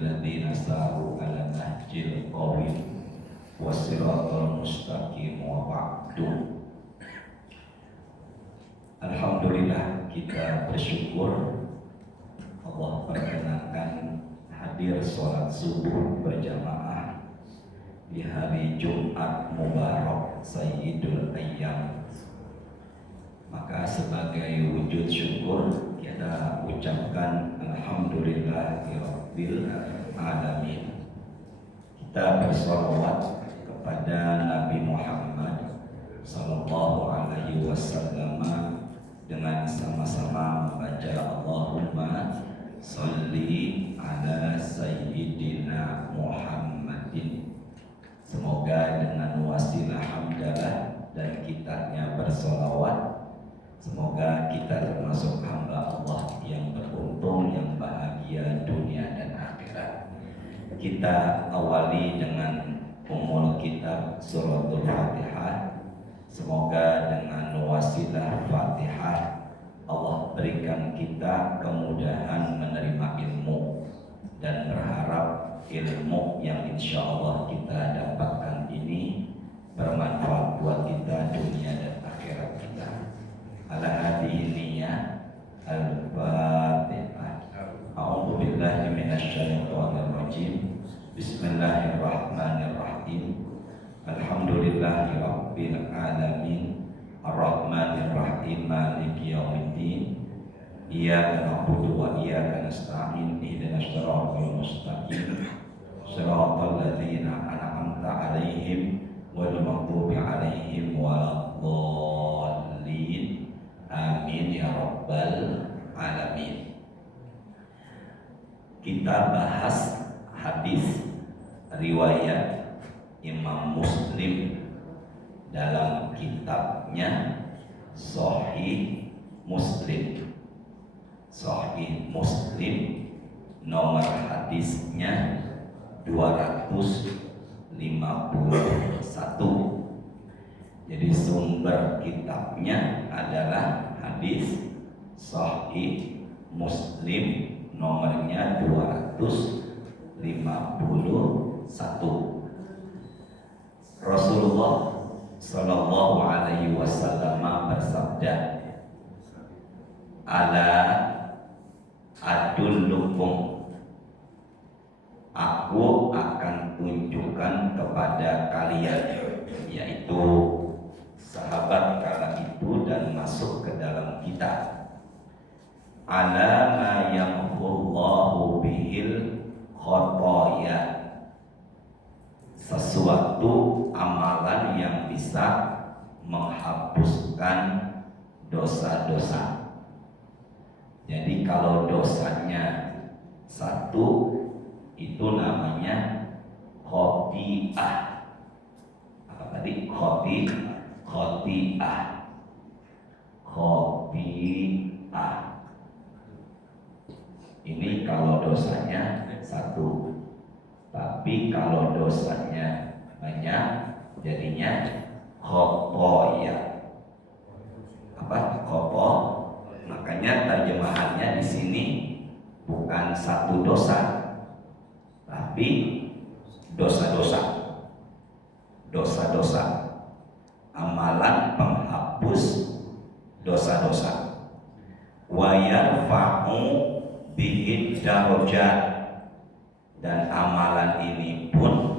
lilladzina saru ala nahjil qawim wassiratal mustaqim wa ba'du. Alhamdulillah, kita bersyukur Allah perkenankan hadir sholat subuh berjamaah di hari Jumat Mubarak Sayyidul Ayyam. Maka sebagai wujud syukur kita ucapkan Alhamdulillahirabbil alamin. Kita bersolawat kepada Nabi Muhammad sallallahu alaihi wasallam dengan sama-sama membaca Allahumma sholli ala sayyidina Muhammadin. Semoga dengan wasilah hamdalah dan kitanya bersolawat, semoga kita termasuk hamba Allah yang beruntung, yang bahagia dunia dan akhirat. Kita awali dengan Ummul Kitab Suratul Fatihah. Semoga dengan wasilah Fatihah Allah berikan kita kemudahan menerima ilmu, dan berharap ilmu yang insya Allah kita dapatkan ini bermanfaat buat kita dunia dan akhirat kita. Ala hadhihi niyyah al-Fatihah. A'udzu billahi minasy syaithanir rajim. Bismillahirrahmanirrahim. Alhamdulillahi rabbil alamin. Ar-Rahmanir Rahim. Maliki yaumiddin. Iyyaka na'budu wa iyyaka nasta'in. Ihdinas siratal mustaqim. Shiratal ladzina an'amta 'alaihim ghairil maghdubi 'alaihim waladdallin. Amin ya rabbal alamin. Kita bahas hadis riwayat Imam Muslim dalam kitabnya Sahih Muslim. Sahih Muslim nomor hadisnya 251. Jadi sumber kitabnya adalah hadis Sahih Muslim nomornya 251. Rasulullah sallallahu alaihi wasallam bersabda, ala adullukum, aku akan tunjukkan kepada kalian, yaitu sahabat kala itu dan masuk ke dalam kita, ala ma yamhullahu bihil khotoya, sesuatu amalan yang bisa menghapuskan dosa-dosa. Jadi kalau dosanya satu, itu namanya khoti'ah. Apa tadi? Khoti'ah. Ini kalau dosanya satu. Tapi kalau dosanya banyak, jadinya khotoya. Apa? Khoto. Makanya terjemahannya di sini bukan satu dosa, tapi dosa-dosa. Dosa-dosa. Amalan penghapus dosa-dosa. Wa yarfa'u bihi darajat. Dan amalan ini pun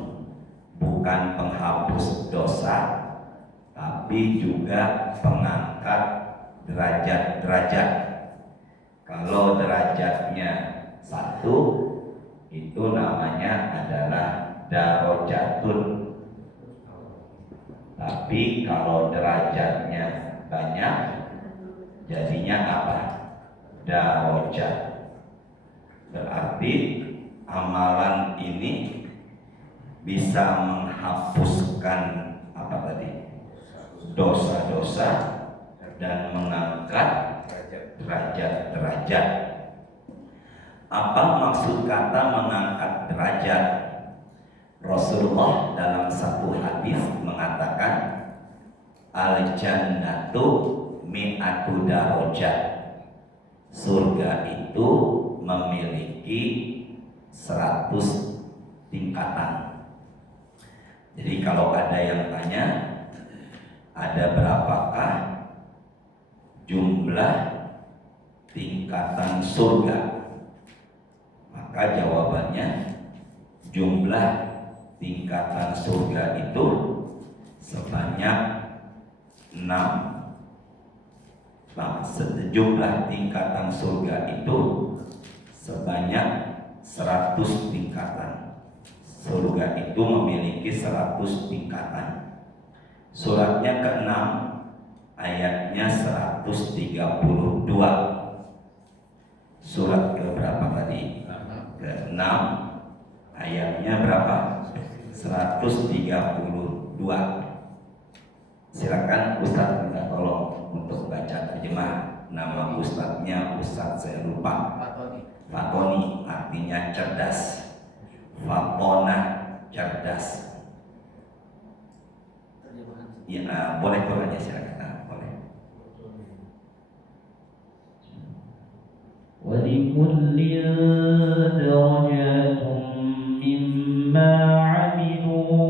bukan penghapus dosa, tapi juga pengangkat derajat-derajat. Kalau derajatnya satu, itu namanya adalah darajatun. Tapi kalau derajatnya banyak, jadinya apa? Darajat. Berarti amalan ini bisa menghapuskan apa tadi? Dosa-dosa dan mengangkat derajat-derajat. Apa maksud kata mengangkat derajat? Rasulullah dalam satu hadis mengatakan, al-jannatu mi'atu darajat. Surga itu memiliki 100 tingkatan. Jadi kalau ada yang tanya, ada berapakah jumlah tingkatan surga? Maka jawabannya, jumlah tingkatan surga itu sebanyak 6. Jumlah tingkatan surga itu sebanyak 100 tingkatan. Surga itu memiliki 100 tingkatan. Suratnya ke-6 ayatnya 132. Surat ke berapa tadi? Ke-6 ayatnya berapa? 132. Silakan Ustaz minta tolong untuk baca terjemah. Nama Ustaznya Ustaz saya lupa. Fatoni artinya cerdas. Fatona cerdas. Ya, boleh aja silakan. Boleh. وَلِكُلٍّ دَرَجَاتٌ مِّمَّا عَمِلُوا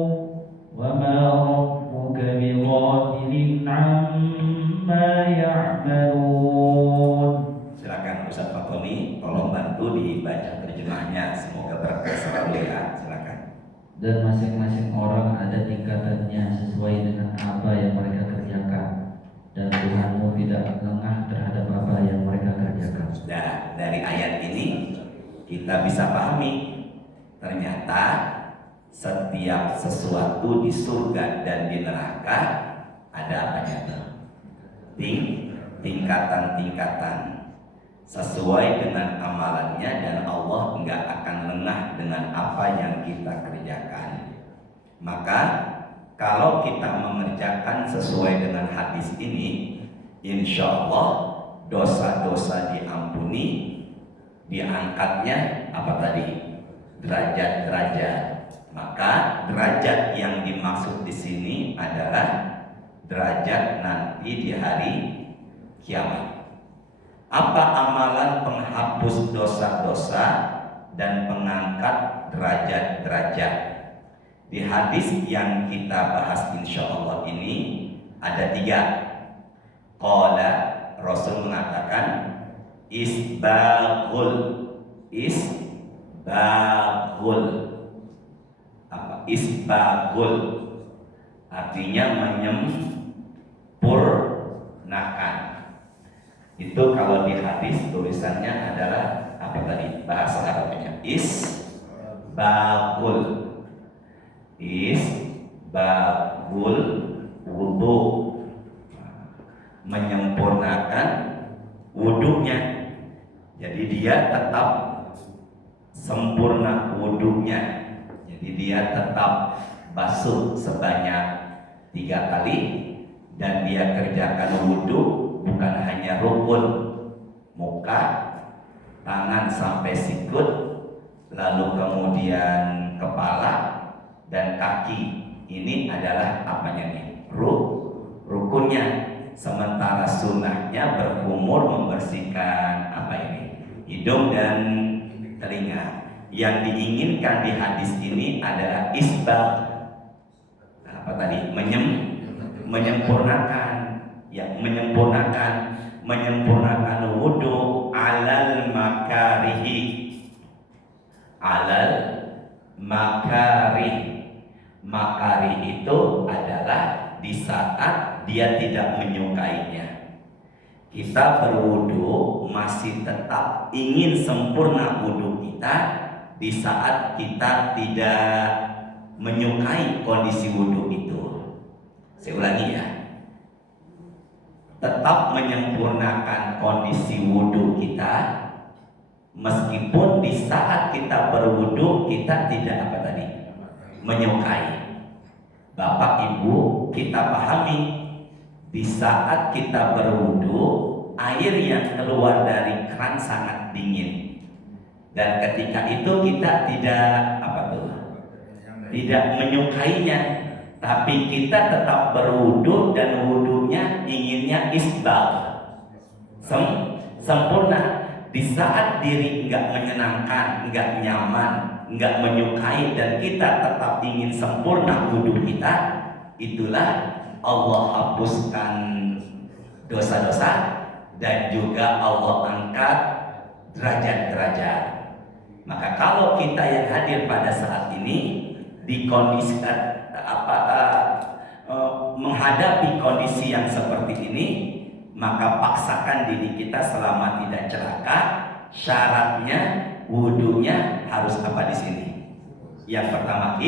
وَمَا رَبُّكَ بِغَافِلٍ عَمَّا يَعْمَلُونَ. Silakan Ustaz Fatoni, tolong bantu dibaca terjemahnya. Semoga berkah selalu ya. Silakan. Dan masing-masing orang ada tingkatannya sesuai dengan apa yang mereka kerjakan, dan Tuhanmu tidak lengah terhadap apa yang mereka kerjakan. Nah, dari ayat ini kita bisa pahami ternyata setiap sesuatu di surga dan di neraka ada apanya? Tingkatan-tingkatan sesuai dengan amalannya, dan Allah enggak akan lengah dengan apa yang kita kerjakan. Maka kalau kita mengerjakan sesuai dengan hadis ini, insya Allah dosa-dosa diampuni, diangkatnya apa tadi? Derajat-derajat. Maka derajat yang dimaksud di sini adalah derajat nanti di hari kiamat. Apa amalan penghapus dosa-dosa dan pengangkat derajat-derajat? Di hadis yang kita bahas insya Allah ini ada 3. Qala, Rasul mengatakan isbahul. Apa? Isbahul artinya menyempurnakan. Itu kalau di hadis tulisannya adalah apa tadi? Bahasa Arabnya isbahul. Isbahul wudu, menyempurnakan wudunya. Jadi dia tetap sempurna wudunya. Jadi dia tetap basuh sebanyak 3 kali, dan dia kerjakan wudu bukan hanya rukun muka, tangan sampai sikut, lalu kemudian kepala dan kaki. Ini adalah apanya nih? Rukunnya. Sementara sunnahnya berkumur, membersihkan apa ini? Hidung dan telinga. Yang diinginkan di hadis ini adalah isbah. Apa tadi? Menyempurnakan. Ya, menyempurnakan wudu alal makarih. Makarih itu adalah di saat dia tidak menyukainya. Kita berwudu masih tetap ingin sempurna wudu kita di saat kita tidak menyukai kondisi wudu itu. Saya ulangi ya. Tetap menyempurnakan kondisi wudu kita meskipun di saat kita berwudu kita tidak apa tadi? Menyukai. Bapak Ibu, kita pahami di saat kita berwudu, air yang keluar dari keran sangat dingin, dan ketika itu kita tidak menyukainya, tapi kita tetap berwudu dan wudunya inginnya isbal, sempurna. Di saat diri nggak menyenangkan, nggak nyaman, nggak menyukai, dan kita tetap ingin sempurna wudhu kita, itulah Allah hapuskan dosa-dosa dan juga Allah angkat derajat-derajat. Maka kalau kita yang hadir pada saat ini dikondisikan menghadapi kondisi yang seperti ini, maka paksakan diri kita selama tidak celaka. Syaratnya wudunya harus apa di sini? Yang pertama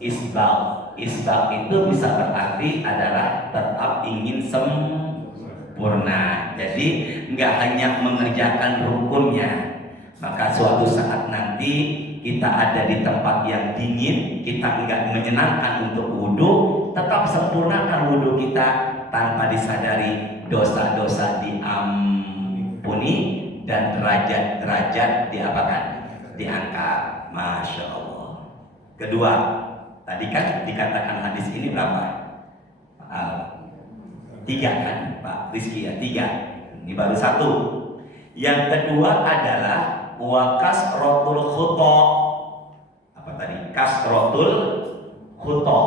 isbal. Isbal itu bisa berarti adalah tetap ingin sempurna. Jadi nggak hanya mengerjakan rukunnya. Maka suatu saat nanti kita ada di tempat yang dingin, kita enggak menyenangkan untuk wudhu, tetap sempurnakan wudhu kita tanpa disadari, dosa-dosa diampuni dan derajat-derajat diapakan? Diangkat. Masya Allah. Kedua, tadi kan dikatakan hadis ini berapa? 3 kan Pak Rizky ya, 3. Ini baru 1. Yang kedua adalah wakasrotul khuto. Apa tadi? Kasrotul khuto.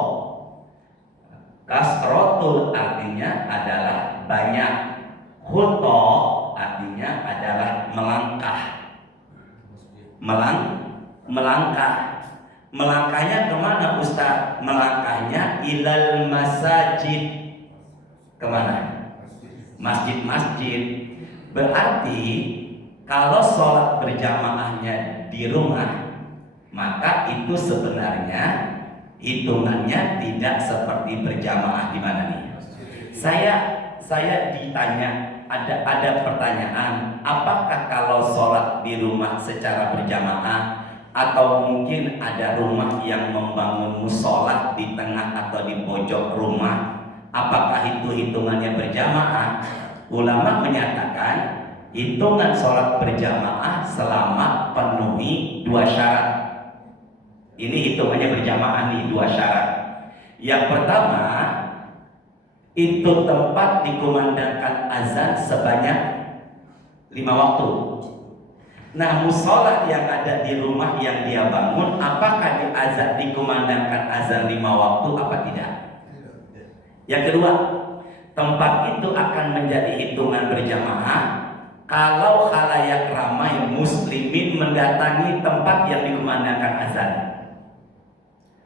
Kasrotul artinya adalah banyak. Khuto artinya adalah melangkah. Melangkah. Melangkahnya kemana Ustaz? Melangkahnya ilal masajid. Kemana? Masjid-masjid. Berarti kalau sholat berjamaahnya di rumah, maka itu sebenarnya hitungannya tidak seperti berjamaah di mana nih? Saya ditanya, ada pertanyaan, apakah kalau sholat di rumah secara berjamaah atau mungkin ada rumah yang membangun musola di tengah atau di pojok rumah, apakah itu hitungannya berjamaah? Ulama menyatakan hitungan sholat berjamaah selama penuhi 2 syarat. Ini hitungannya berjamaah nih, 2 syarat. Yang pertama, itu tempat dikumandangkan azan sebanyak 5 waktu. Nah, musola yang ada di rumah yang dia bangun, apakah di azan dikumandangkan azan 5 waktu apa tidak? Yang kedua, tempat itu akan menjadi hitungan berjamaah kalau khalayak ramai muslimin mendatangi tempat yang dikumandangkan azan.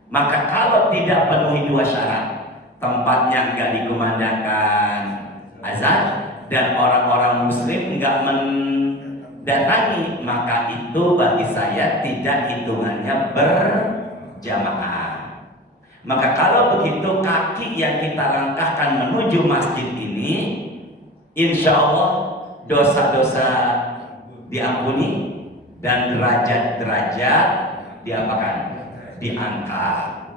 Maka kalau tidak penuhi 2 syarat, tempatnya enggak dikumandangkan azan dan orang-orang muslim enggak mendatangi, maka itu bagi saya tidak hitungannya berjamaah. Maka kalau begitu, kaki yang kita langkahkan menuju masjid ini, insya Allah dosa-dosa diampuni dan derajat-derajat diapakan? Diangkat.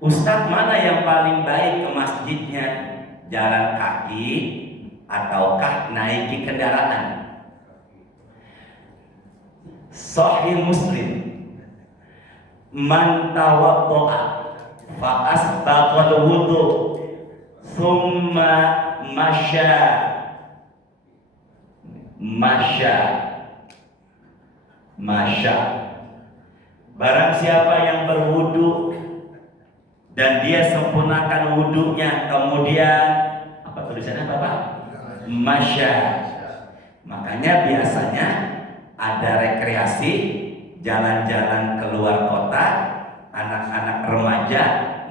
Ustadz, mana yang paling baik ke masjidnya? Jalan kaki ataukah naiki kendaraan? Sahih Muslim, man tawaddo'a fa asbaqal wudu thumma masya. Barang siapa yang berwudu dan dia sempurnakan wudunya, kemudian apa tulisannya Bapak? Masya. Makanya biasanya ada rekreasi, jalan-jalan keluar kota, anak-anak remaja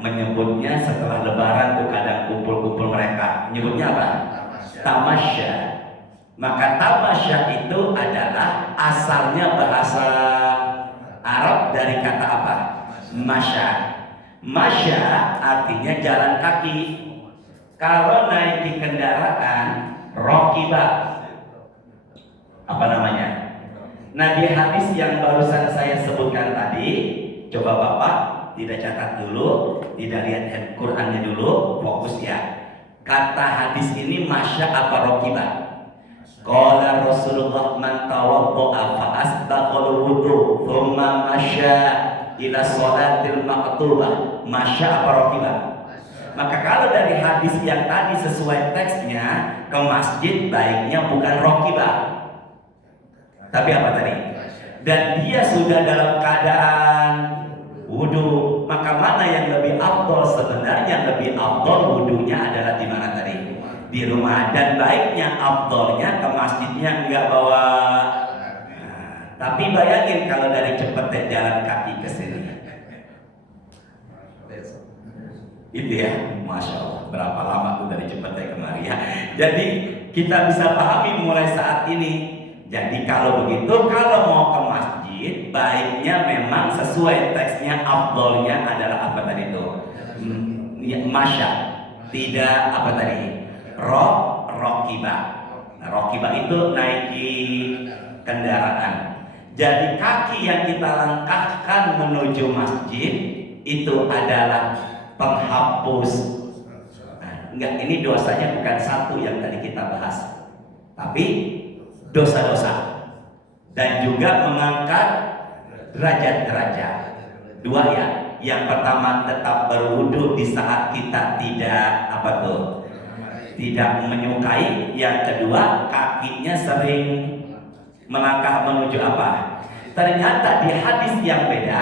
menyebutnya setelah lebaran tuh kadang kumpul-kumpul mereka, menyebutnya apa? Tamasya. Maka tamasya itu adalah asalnya bahasa Arab dari kata apa? Masya. Masya artinya jalan kaki. Kalau naik kendaraan, rokibah. Apa namanya? Nah, di hadis yang barusan saya sebutkan tadi, coba Bapak tidak catat dulu, tidak lihat Qur'annya dulu, fokus ya. Kata hadis ini masya apa rokibah? Qala Rasulullah man tawaddo'a fa asbaqal wudu thumma masya ila sholatil maktubah. Masya apa rokibah? Maka kalau dari hadis yang tadi sesuai teksnya, ke masjid baiknya bukan rokibah. Tapi apa tadi? Dan dia sudah dalam keadaan wudhu, maka mana yang lebih afdol? Sebenarnya lebih afdol wudhunya adalah di mana tadi? Di rumah. Dan baiknya afdolnya ke masjidnya, enggak bawa. Tapi bayangin kalau dari Cepete jalan kaki ke sini, itu ya, masya Allah, berapa lama tuh dari Cepete kemari ya. Jadi kita bisa pahami mulai saat ini. Jadi kalau begitu, kalau mau ke masjid, baiknya memang sesuai teksnya, afdolnya adalah apa tadi itu? Masya, tidak apa tadi? Rokibah. Nah, rokibah itu naiki kendaraan. Jadi kaki yang kita langkahkan menuju masjid itu adalah penghapus. Nah, enggak, ini dosanya bukan satu yang tadi kita bahas, tapi dosa-dosa dan juga mengangkat derajat-derajat. Dua ya. Yang pertama tetap berwudu di saat kita tidak apa tuh? Tidak menyukai. Yang kedua kakinya sering melangkah menuju apa? Ternyata di hadis yang beda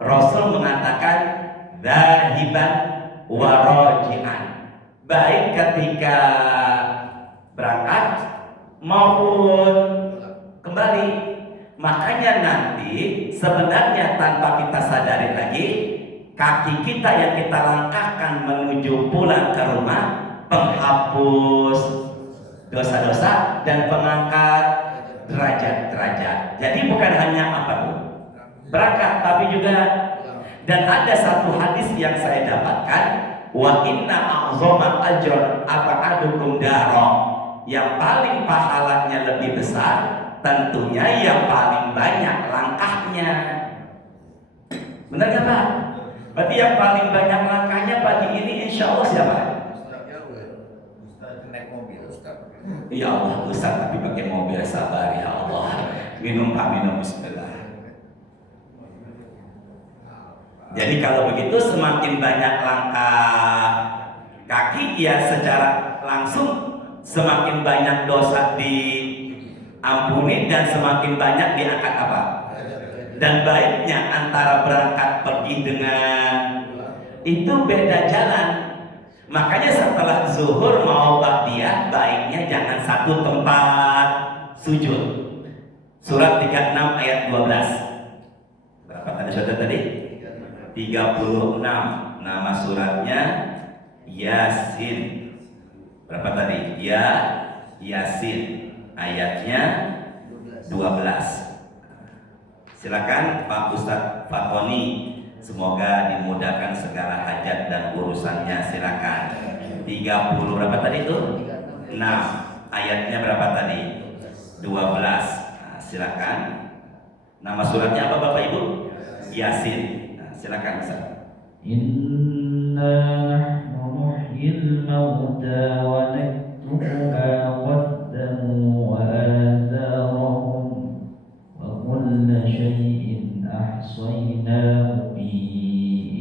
Rasul mengatakan dhahiban wa raji'an. Baik ketika berangkat maupun kembali. Makanya nanti sebenarnya tanpa kita sadari lagi, kaki kita yang kita langkahkan menuju pulang ke rumah penghapus dosa-dosa dan pengangkat derajat-derajat. Jadi bukan hanya apa tuh berangkat, tapi juga, dan ada satu hadis yang saya dapatkan, wa inna a'zama ajran aba'adukum daro. Yang paling pahalanya lebih besar tentunya yang paling banyak langkahnya. Benar gak Pak? Berarti yang paling banyak langkahnya pagi ini insya Allah siapa? Ustaz naik mobil, Ustaz. Ya Allah, Ustaz tapi pakai mobil, sabar ya Allah. Minum Pak, minum, bismillah. Jadi kalau begitu semakin banyak langkah kaki ya secara langsung semakin banyak dosa diampuni dan semakin banyak diangkat apa? Dan baiknya antara berangkat pergi dengan itu beda jalan. Makanya setelah zuhur mau ba'diyah baiknya jangan satu tempat sujud. Surat 36 ayat 12. Berapa tadi surat tadi? 36. Nama suratnya Yasin. Berapa tadi? Yasin. Ayatnya 12. Silakan Pak Ustadz Fatoni, semoga dimudahkan segala hajat dan urusannya. Silakan. 30 berapa tadi itu? 6. Ayatnya berapa tadi? 12. Nah, silakan. Nama suratnya apa Bapak Ibu? Yasin. Nah, silakan Ustaz. Inna nahnu nuhyil mauta wa naktubu ma qaddamu wa atharahum wa kulla shay'in ahsaynahu fi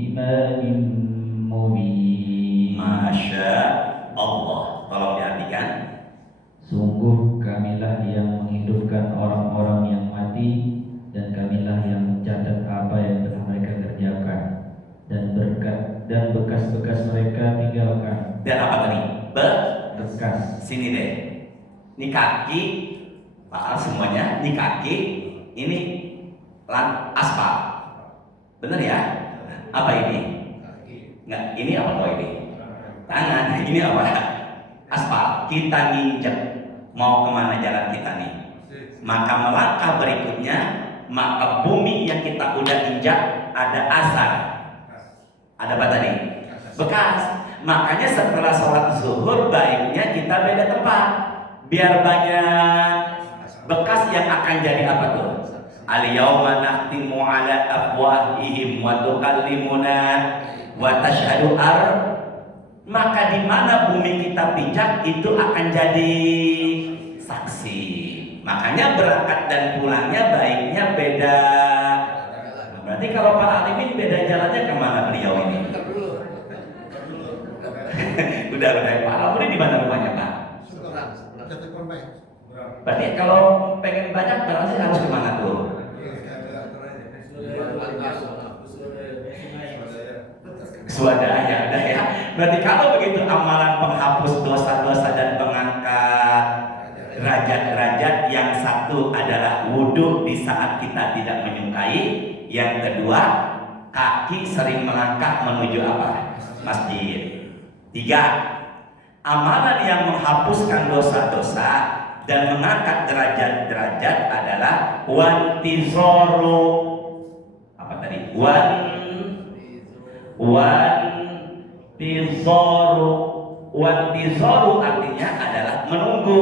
imamin mubin. Masya Allah. Tolong diartikan. Sungguh kamilah yang menghidupkan orang-orang yang mati, dan kamilah yang mencatat apa yang telah mereka kerjakan, dan bekas-bekas mereka tinggalkan. Dan apa tadi? Bekas. Sini deh. Ini kaki, Pak Al semuanya. Ini kaki, ini aspal. Bener ya? Apa ini? Enggak, ini apa kok ini? Tangan. Ini apa? Aspal. Kita nginjek. Mau kemana jalan kita nih? Maka melangkah berikutnya, maka bumi yang kita udah injak ada asar. Ada apa tadi? Bekas. Makanya setelah sholat zuhur baiknya kita beda tempat, biar banyak bekas yang akan jadi apa tuh? Al-yawma nakhtimu ala afwahihim wa tukallimuna wa tashhadu maka di mana bumi kita pijak itu akan jadi saksi. Makanya berangkat dan pulangnya baiknya beda. Berarti kalau Pak Alimin beda jalannya kemana beliau ini? udah Pak Alimin di mana rumahnya Pak? Berarti kalau pengen banyak berarti harus kemana tuh? Swadaya ada ya. Berarti kalau begitu amalan penghapus dosa-dosa dan pengangkat derajat-derajat, yang satu adalah wudhu di saat kita tidak menyukai, yang kedua kaki sering melangkah menuju apa? Masjid. 3, amalan yang menghapuskan dosa-dosa dan mengangkat derajat-derajat adalah wantizoru. Apa tadi? Wantizoru artinya adalah menunggu.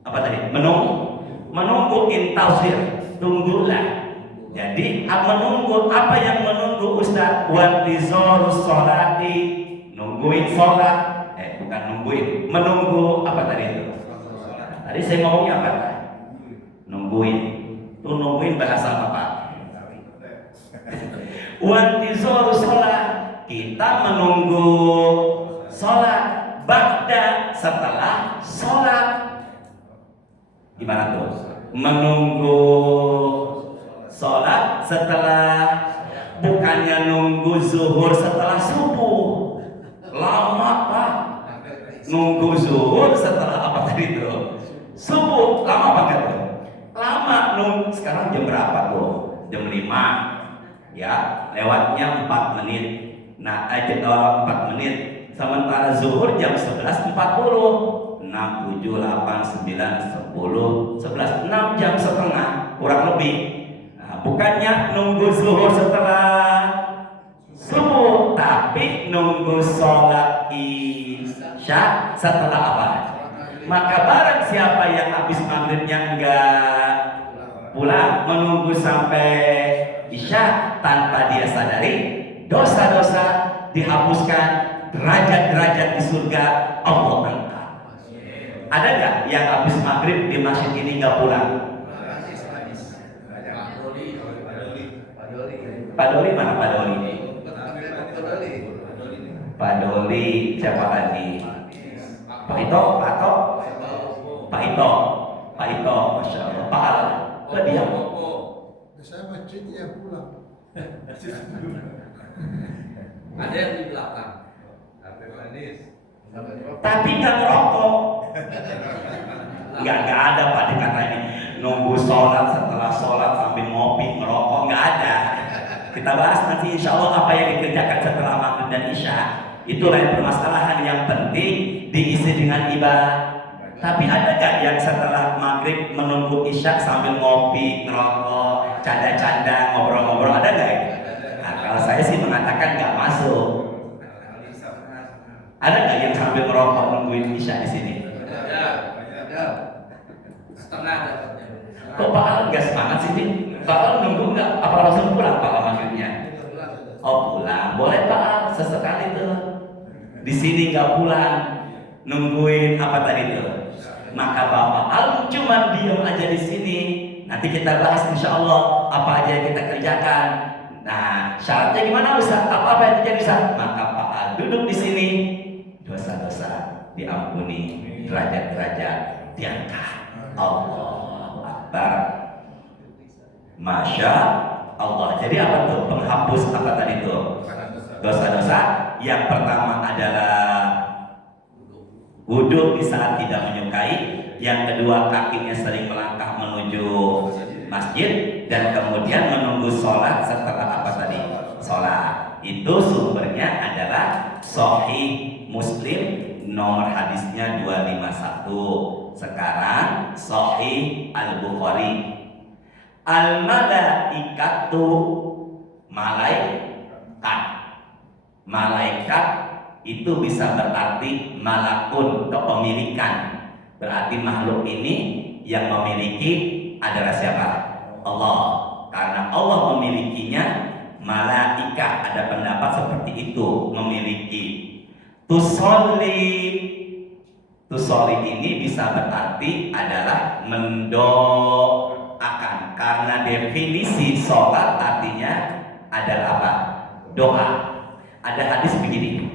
Apa tadi? Menunggu intazir, tunggulah. Jadi menunggu, apa yang menunggu Ustaz? Wantizoru sholati, nungguin sholat. Bukan nungguin, menunggu. Apa tadi itu? Tadi saya ngomongnya apa? Nungguin. Tuh nungguin bahasa apa? Wantizoru sholat, kita menunggu sholat. Ba'da, setelah sholat. Gimana tuh? Menunggu sholat setelah, bukannya nunggu zuhur setelah subuh. Lama Pak. Nunggu zuhur setelah apa tadi itu? Subuh. Lama banget tuh. Lama nunggu. Sekarang jam berapa tuh? Jam 5. Ya, lewatnya 4 menit. Nah, aja 4 menit. Sementara zuhur jam 11.40. 6, 7, 8, 9, 10, 11, 6 jam setengah kurang lebih. Nah, bukannya nunggu zuhur setelah subuh, tapi nunggu sholat isya setelah apa? Maka barang siapa yang habis maghribnya enggak pulang, menunggu sampai isya, tanpa dia sadari, dosa-dosa dihapuskan, derajat-derajat di surga Allah angkat. Ada nggak yang habis maghrib di masjid ini nggak pulang? Pak Doli mana Pak Doli? Pak Doli siapa lagi? Pak Ito, Pak Ito, Masya Allah. Pak Al, kok diam? Saya masjid yang pulang. Ada yang di belakang. Tapi nggak ngerokok. Nggak ada Pak dikatain nunggu sholat, setelah sholat sambil ngopi ngerokok, nggak ada. Kita bahas nanti insya Allah apa yang dikerjakan setelah maghrib dan isya. Itu lain permasalahan, yang penting diisi dengan ibadah. Tapi ada nggak yang setelah maghrib menunggu isya sambil ngopi, ngerokok, canda-canda, ngobrol-ngobrol, ada nggak? Nah, kalau saya sih mengatakan nggak masuk. Ada nggak yang sambil ngerokok nungguin isya di sini? Ada. Setengah dapatnya. Kok Pak Al nggak semangat sih, Bin? Pak Al nunggu nggak? Apa langsung pulang Pak Al maghribnya? Oh pulang, boleh Pak Al sesekali tuh. Di sini nggak pulang, nungguin apa tadi tuh? Maka Bapak Al cuma diam aja di sini. Nanti kita bahas insya Allah apa aja yang kita kerjakan. Nah syaratnya gimana Ustaz? Apa yang terjadi Ustaz? Maka Pak Al duduk di sini, dosa-dosa diampuni, derajat-derajat diangkat. Allahu Akbar. Masya Allah. Jadi apa tuh? Penghapus apa tadi tuh? Dosa-dosa. Yang pertama adalah wudhu di saat tidak menyukai. Yang kedua kakinya sering melangkah menuju masjid. Dan kemudian menunggu sholat setelah apa tadi? Sholat. Itu sumbernya adalah Sahih Muslim, nomor hadisnya 251. Sekarang Sahih Al-Bukhari. Al-malaikatu, malaikat. Malaikat itu bisa berarti malakun, kepemilikan. Berarti makhluk ini yang memiliki adalah siapa? Allah. Karena Allah memilikinya, malaikat ada pendapat seperti itu, memiliki. Tusolli ini bisa berarti adalah mendoakan, karena definisi sholat artinya adalah apa? Doa. Ada hadis begini,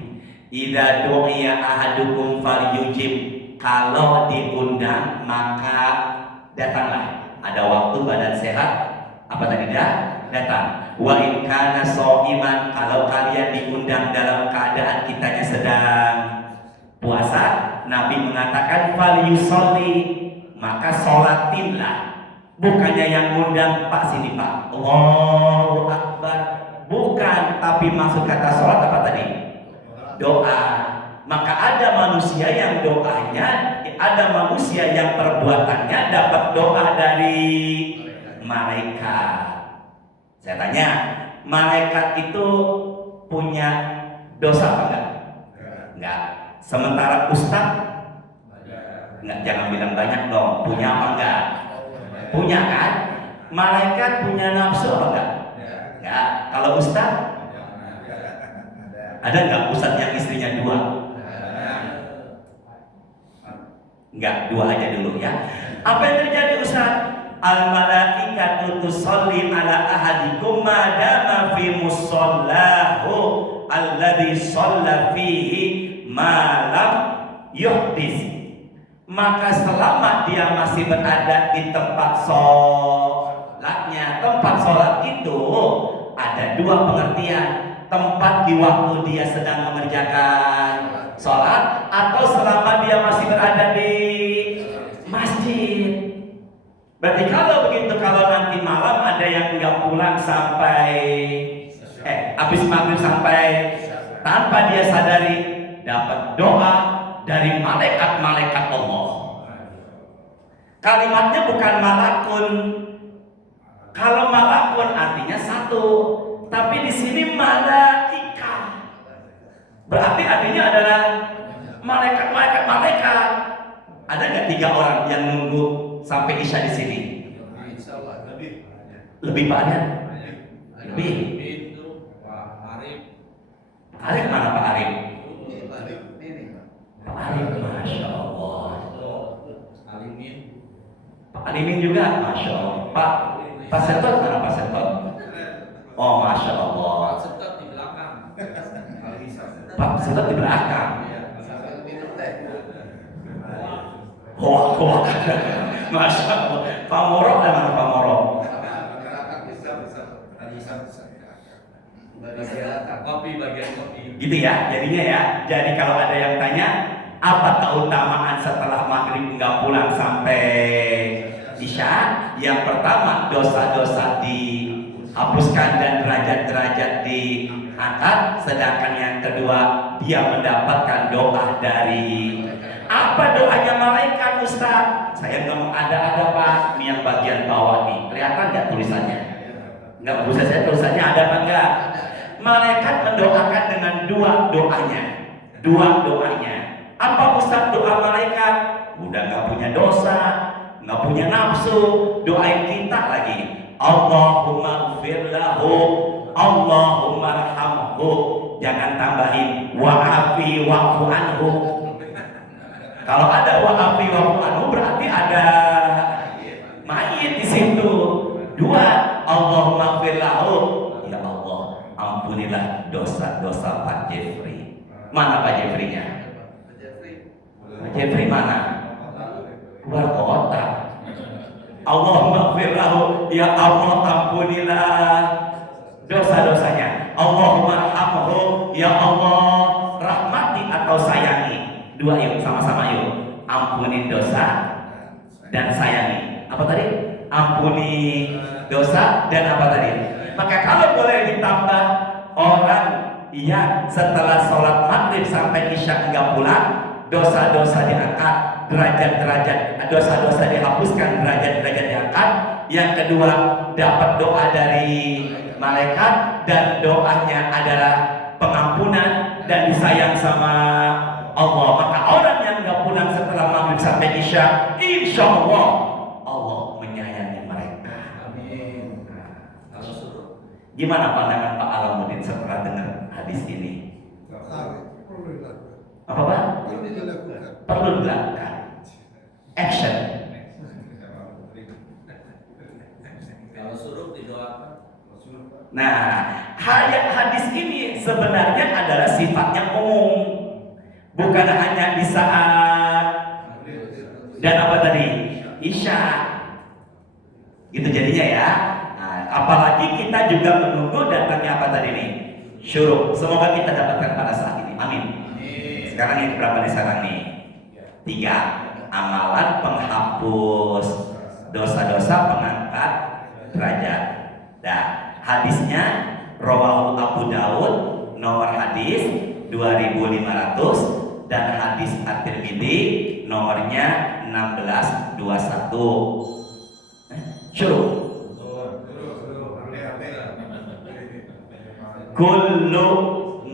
idza du'iya ahadukum falyujib, kalau diundang maka datanglah. Ada waktu badan sehat, apa tadi datang. Wa in kana shaiman, kalau kalian diundang dalam keadaan kitanya sedang puasa, Nabi mengatakan fal yusolli, maka sholatinlah. Bukannya yang ngundang Pak sini Pak, Allahu Akbar, bukan, tapi maksud kata sholat apa tadi? Doa. Maka ada manusia yang doanya, ada manusia yang perbuatannya dapat doa dari malaikat. Saya tanya, malaikat itu punya dosa apa enggak? Enggak. Sementara ustaz enggak, jangan bilang banyak dong, punya apa enggak? Punya kan? Malaikat punya nafsu apa enggak? Enggak. Kalau ustaz? Ada enggak ustaz yang istrinya 2? Enggak, 2 aja dulu ya. Apa yang terjadi ustaz? Al malaikatu tusalli ala ahadikum ma dama fi musallahu alladhi shalla fihi ma lam yuhdis. Maka selama dia masih berada di tempat sholatnya, tempat sholat itu ada 2 pengertian. Tempat di waktu dia sedang mengerjakan sholat, atau selama dia masih berada di masjid. Berarti kalau begitu, kalau nanti malam ada yang nggak pulang sampai habis maghrib sampai, tanpa dia sadari dapat doa dari malaikat-malaikat Allah. Kalimatnya bukan malakun. Kalau malakun artinya 1, tapi di sini malaikat. Berarti artinya adalah malaikat. Ada nggak 3 orang yang nunggu sampai isya di sini? Lebih banyak. Lebih. Arif mana Pak Arif? Pak Arif, masya Allah. Pak Alimin juga, masya Allah. Pak Setot mana Pak Setot? Oh, masya Allah. Pak Setot di belakang. Hoak. Masya Allah. Pak Moro ada mana Pak Moro? Bagian kopi. Gitu ya, jadinya ya. Jadi kalau ada yang tanya, apa keutamaan setelah maghrib nggak pulang sampai isya? Yang pertama, dosa-dosa dihapuskan dan derajat-derajat diangkat. Sedangkan yang kedua, dia mendapatkan doa dari apa doanya malaikat Ustaz? Saya nggak mau ada Pak. Ini yang bagian bawah nih, kelihatan nggak tulisannya? Nggak bisa saya tulisannya ada apa enggak? Malaikat mendoakan dengan 2 doanya. Apa Ustaz doa malaikat? Udah nggak punya dosa, nggak punya nafsu, doain kita lagi. Allahumma ighfir lahu, Allahumma arhamhu. Jangan tambahin wa'afi wa'fu anhu. Kalau ada wa'afi wa'fu anhu berarti ada mayit di situ. 2, Allahumma ighfir lahu. Ya Allah, ampunilah dosa-dosa Pak Jeffrey. Mana Pak Jeffrey-nya? Pak Jeffrey mana? Keluar kota. Allahumma ighfir lahu, ya Allah ampunilah dosa-dosanya. Allahumma arhamhu, ya Allah rahmati atau sayangi. 2 yuk, sama-sama yuk. Ampuni dosa dan sayangi. Apa tadi? Ampuni dosa dan apa tadi? Maka kalau boleh ditambah, orang yang setelah sholat maghrib sampai isya enggak pulang, dosa-dosa diangkat, derajat-derajat dosa-dosa dihapuskan, derajat-derajat diangkat. Yang kedua, dapat doa dari malaikat, dan doanya adalah pengampunan dan disayang sama Allah. Maka orang yang enggak pulang setelah maghrib sampai isya, insya Allah Allah menyayangi mereka. Amin. Kalau suruh. Gimana pandangan Pak Alamuddin setelah dengar hadis ini? Perlu dilakukan. Apa Pak? Perlu dilakukan. Perlu dilakukan. Action. Kalau suruh didoakan. Nah, hadis ini sebenarnya adalah sifatnya umum, bukan hanya di saat dan apa tadi? Isya. Gitu jadinya ya. Nah, apalagi kita juga menunggu datangnya apa tadi nih? Syuruk. Semoga kita dapatkan pada saat ini. Amin. Sekarang yang berapa nih sekarang nih? 3. Amalan penghapus dosa-dosa, pengangkat derajat. Nah, hadisnya rawahu Abu Daud, nomor hadis 2500, dan hadis At-Tirmidzi nomornya 1621. Syuruk. Kullu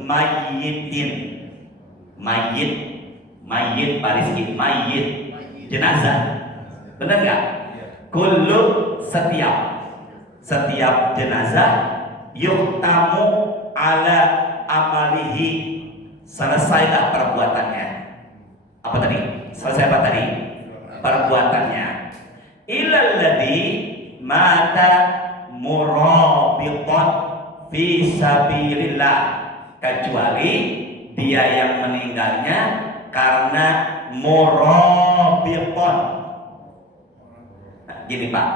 mayyitin, mayit baris mayit, jenazah, benar nggak? Kullu setiap jenazah yuktamu ala amalihi, selesailah perbuatannya. Apa tadi? Selesai apa tadi? Perbuatannya. Ilal ladzi mata murabitan fi sabilillah, kecuali dia yang meninggalnya karena murabitan. Gini Pak,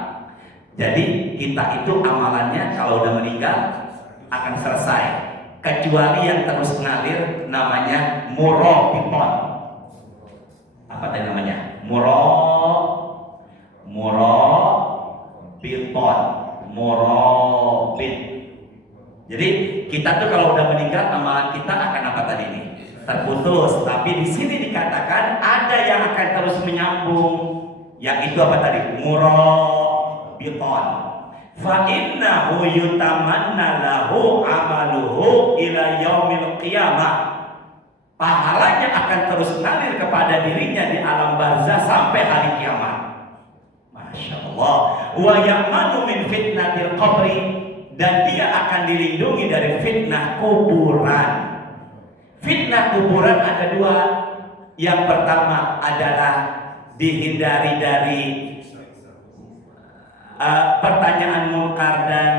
jadi kita itu amalannya kalau udah meninggal akan selesai, kecuali yang terus mengalir namanya murabitan. Apa tadi namanya? Murabit. Jadi kita tuh kalau udah meninggal amalan kita akan apa tadi nih? Terputus. Tapi di sini dikatakan ada yang akan terus menyambung. Yang itu apa tadi? Murabiton. Fa innahu yutamanna lahu amaluhu ila yaumil qiyamah. Pahalanya akan terus mengalir kepada dirinya di alam barzah sampai hari kiamat. Masya Allah. Wa ya'manu min fitnatil qabri, dan dia akan dilindungi dari fitnah kuburan. Fitnah kuburan ada 2. Yang pertama adalah dihindari dari pertanyaan munkar dan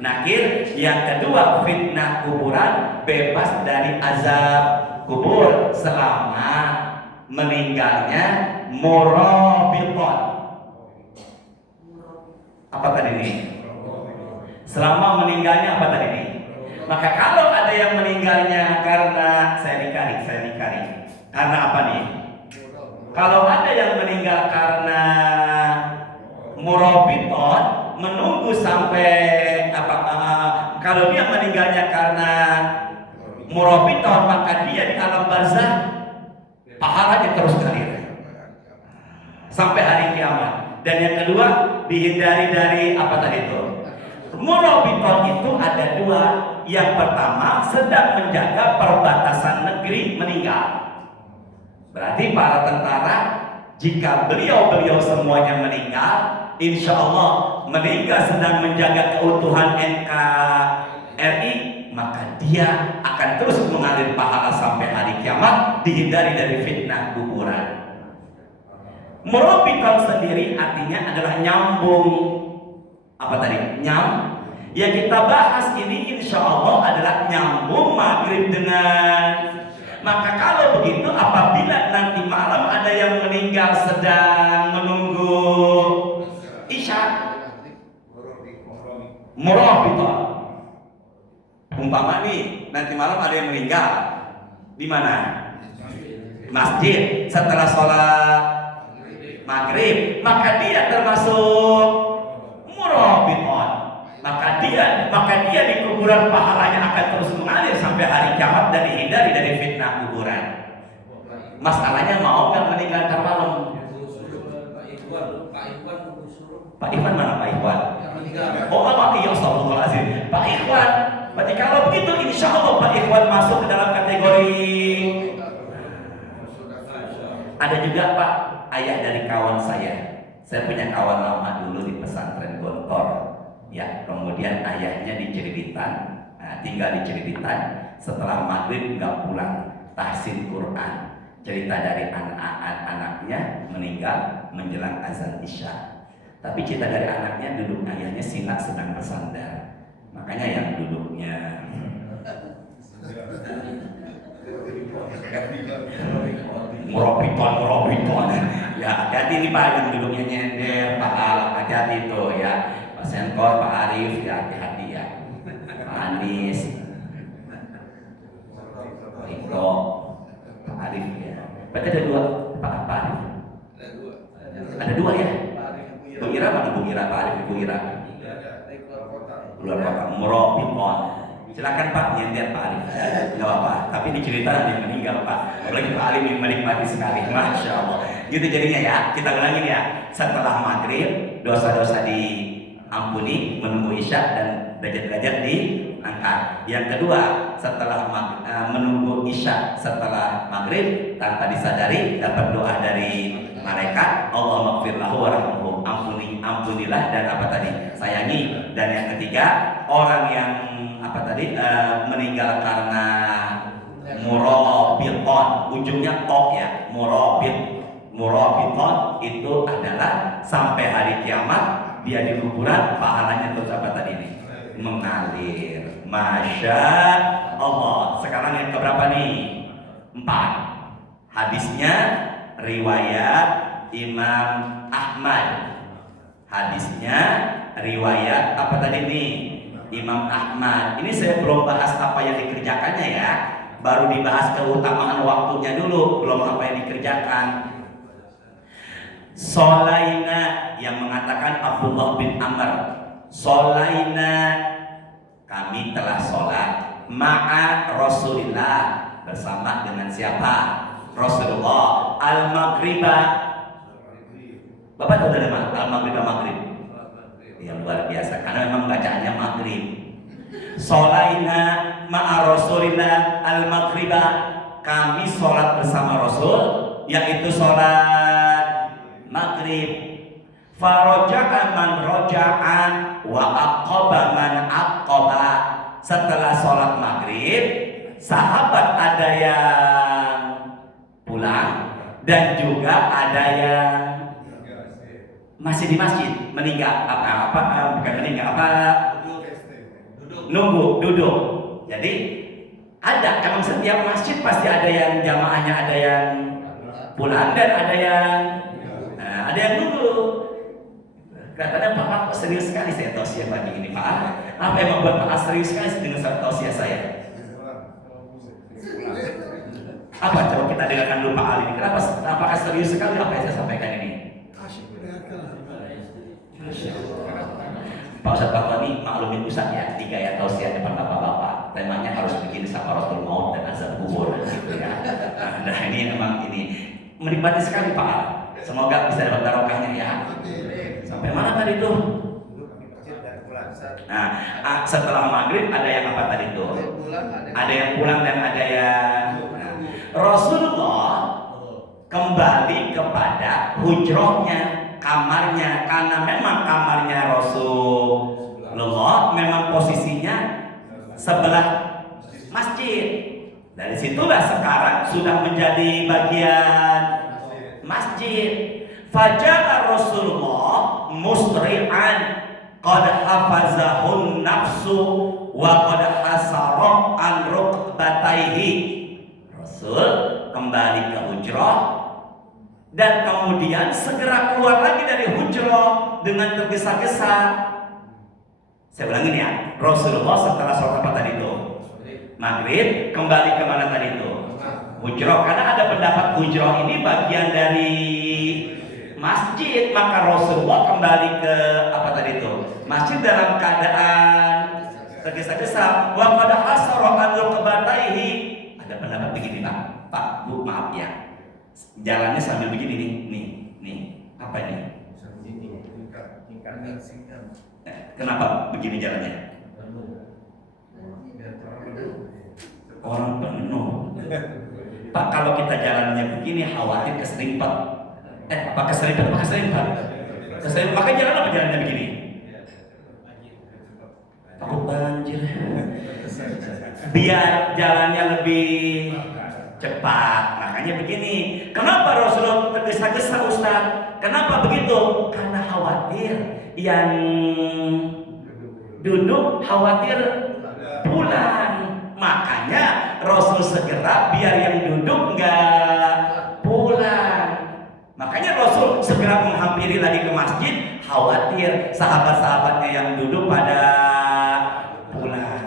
nakir. Yang kedua, fitnah kuburan, bebas dari azab kubur selama meninggalnya murabiton. Apa tadi nih? Selama meninggalnya apa tadi nih? Maka kalau ada yang meninggalnya karena saya nikari, karena apa nih? Kalau ada yang meninggal karena murabiton, menunggu sampai kalau dia meninggalnya karena murabiton, maka dia di alam barzah pahalanya terus ngalir sampai hari kiamat. Dan yang kedua, dihindari dari apa tadi itu? Murabiton itu ada 2. Yang pertama, sedang menjaga perbatasan negeri meninggal. Berarti para tentara, jika beliau semuanya meninggal, insya Allah meninggal sedang menjaga keutuhan NKRI, maka dia akan terus mengalir pahala sampai hari kiamat, dihindari dari fitnah kuburan. Murabiton sendiri artinya adalah nyambung. Apa tadi? Yang kita bahas ini insya Allah adalah nyambung maghrib dengan. Maka kalau begitu, apabila nanti malam ada yang meninggal sedang menunggu isya, murabiton. Umpama nih, nanti malam ada yang meninggal di mana? Masjid. Setelah sholat maghrib, maka dia termasuk murabiton. Maka dia di kuburan pahalanya akan terus mengalir sampai hari kiamat dan dihindari dari fitnah kuburan. Masalahnya mau nggak meninggal ntar malam? Pak Ikhwan mana Pak Ikhwan? Oh iya, astagfirullahaladzim. Pak Ikhwan, berarti kalau begitu insya Allah Pak Ikhwan masuk ke dalam kategori. Ada juga Pak, ayah dari kawan saya. Saya punya kawan lama dulu di pesantren Gontor. Ya, kemudian ayahnya di Cireditan, tinggal di Cireditan. Setelah maghrib nggak pulang, tahsin Quran. Cerita dari anak-anaknya meninggal menjelang azan isya. Tapi cerita dari anaknya, duduk ayahnya sinak sedang bersandar. Makanya yang duduknya murabiton. Ya Ya, hati-hati nih Pak yang duduknya nyender, Pak Al, hati-hati tuh ya. Pak Senkor, Pak Arif, ya hati-hati ya. Pak Anies, Pak Iko, Pak Arif ya. Berarti ada dua, Pak Arif. Ada dua. Ada dua ya. Pak Arif, Bu Ira mana Bu Ira, Pak Arif, Bu Ira. Dari luar kota. Luar kota, Murabbiton. Silakan Pak nyender Pak Arif. Enggak apa-apa, tapi dicerita nanti meninggal Pak. Apalagi Pak Arif yang menikmati sekali, Masya Allah. Gitu jadinya ya, kita ulangin ya. Setelah maghrib, dosa-dosa diampuni, menunggu isya dan derajat-derajat diangkat. Yang kedua, setelah menunggu isya setelah maghrib tanpa disadari dapat doa dari malaikat, Allahumma gfir lahu warhamhu, ampunilah dan apa tadi, sayangi. Dan yang ketiga, orang yang apa tadi meninggal karena murabiton, ujungnya tok ya, murabiton itu adalah sampai hari kiamat dia di kuburan, pahalanya terus apa tadi ini mengalir. Masya Allah. Sekarang yang keberapa nih? 4. Hadisnya riwayat Imam Ahmad. Hadisnya riwayat apa tadi nih? Imam Ahmad. Ini saya belum bahas apa yang dikerjakannya ya. Baru dibahas keutamaan waktunya dulu, belum apa yang dikerjakan. Solaina, yang mengatakan Abdullah bin Amr. Solaina, kami telah sholat ma'a Rasulillah, bersama dengan siapa? Rasulullah. Al-Maghriba. Bapak tahu dari mana? Al-Maghriba, maghrib. Yang luar biasa, karena memang bacaannya maghrib. Sholaina ma'a Rasulillah al-Maghriba, kami sholat bersama Rasul, yaitu sholat maghrib. Faroja'a man roja'an wa aqaba man aqaba. Setelah sholat maghrib, sahabat ada yang pulang dan juga ada yang masih di masjid, meninggal bukan meninggal nunggu duduk. Jadi ada, emang setiap masjid pasti ada yang jamaahnya, ada yang pulang dan ada yang nunggu. Katanya Pak serius sekali saya tausiah pagi ini Pak. Apa yang membuat Pak serius sekali dengan tausiah saya? Apa? Coba kita dengarkan dulu Pak Ali. Kenapa? Apakah serius sekali apa yang saya sampaikan ini? Pak Ustadz Fatwani maklumin Ustadz ya, 3 ya tausiah depan bapak-bapak. Temanya harus begini sama Rasul Maut dan azab kubur gitu ya. Nah ini memang ini menikmati sekali Pak. Semoga bisa dapat barokahnya ya. Sampai mana tadi tuh? Nah, setelah maghrib ada yang apa tadi tuh? Ada yang pulang dan ada yang Rasulullah kembali kepada hujrohnya, kamarnya, karena memang kamarnya Rasulullah memang posisinya sebelah masjid. Dari situlah sekarang sudah menjadi bagian masjid. Faja'a Rasulullah musri'an qad hafazahun nafsu wa qad hasara an rukbataihi. Rasul kembali ke hujrah dan kemudian segera keluar lagi dari hujrah dengan tergesa-gesa. Saya ulangin ya, Rasulullah setelah sholat apa tadi itu? Maghrib, kembali kemana tadi itu? Hujrah, karena ada pendapat hujrah ini bagian dari masjid, maka Rasulullah kembali ke apa tadi itu? Masjid dalam keadaan tergesa-gesa. Wa qad hasara an rukbataihi. Ada pendapat begini Pak, Bu, maaf ya. Jalannya sambil begini nih. Apa ini? Kenapa begini jalannya? Orang penuh. Pak, kalau kita jalannya begini khawatir keserimpet. Keserimpet. Maka jalan apa jalannya begini? Takut banjir. Biar jalannya lebih cepat. Makanya begini. Kenapa Rasulullah tergesa-gesa Ustaz? Kenapa begitu? Karena khawatir yang duduk khawatir pulang. Makanya Rasul segera biar yang duduk nggak pulang. Makanya Rasul segera menghampiri lagi ke masjid, khawatir sahabat-sahabatnya yang duduk pada pulang.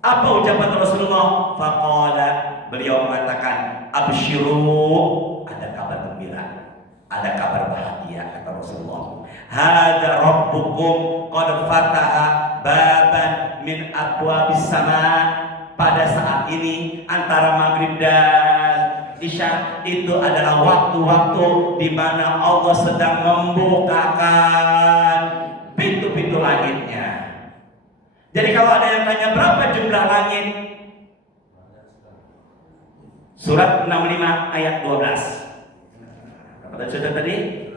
Apa ucapan Rasulullah? Faqala, beliau mengatakan, absyiru, ada kabar gembira, ada kabar bahagia, kata Rasulullah. Hadza rabbukum qad fataha baban min abwabis sama. Pada saat ini antara maghrib dan isya itu adalah waktu-waktu di mana Allah sedang membukakan pintu-pintu langitnya. Jadi kalau ada yang tanya berapa jumlah langit, surat 65 ayat 12. Apa sudah tadi?